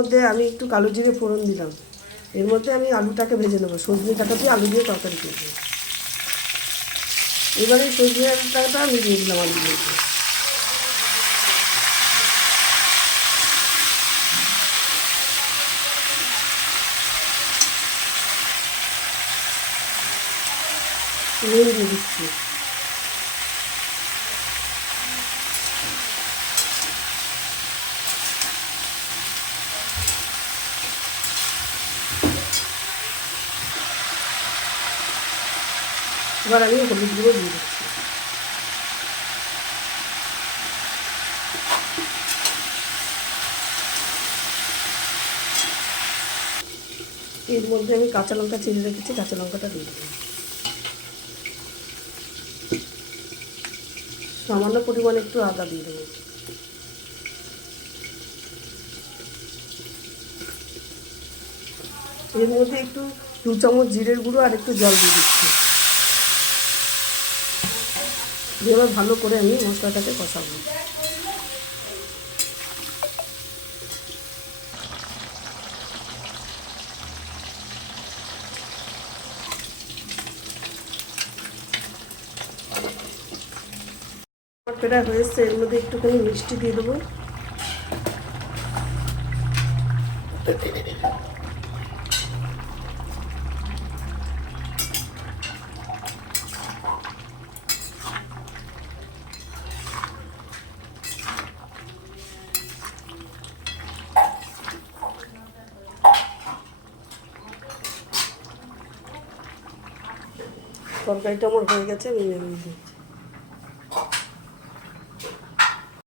মধ্যে আমি একটু কালো জিরে ফোড়ন দিলাম। এর মধ্যে আমি আলুটাকে ভেজে নেব। সজনে ডাঁটা দিয়ে আলু দিয়ে তরকারি করব। এবারে সজনে ডাঁটাটা আমি দিয়ে দিলাম আলুর মধ্যে। নুন দিয়ে দিচ্ছি। এবার আমি হলুদ গুঁড়ো দিয়ে দিচ্ছি। এর মধ্যে আমি কাঁচা লঙ্কা চিড়ে রেখেছি, কাঁচা লঙ্কাটা দিয়ে দেবো সামান্য পরিমাণে একটু আদা দিয়ে দেবো। এর মধ্যে একটু দু চামচ জিরের গুঁড়ো আর একটু জল দিয়ে দিচ্ছি। দিয়ে ভালো করে আমি মশলাটাকে কষাবো। প্রায় হয়েছে এর মধ্যে একটুখানি মিষ্টি দিয়ে দেবো। তরকারিটা আমার হয়ে গেছে আমি নিয়ে দিচ্ছি।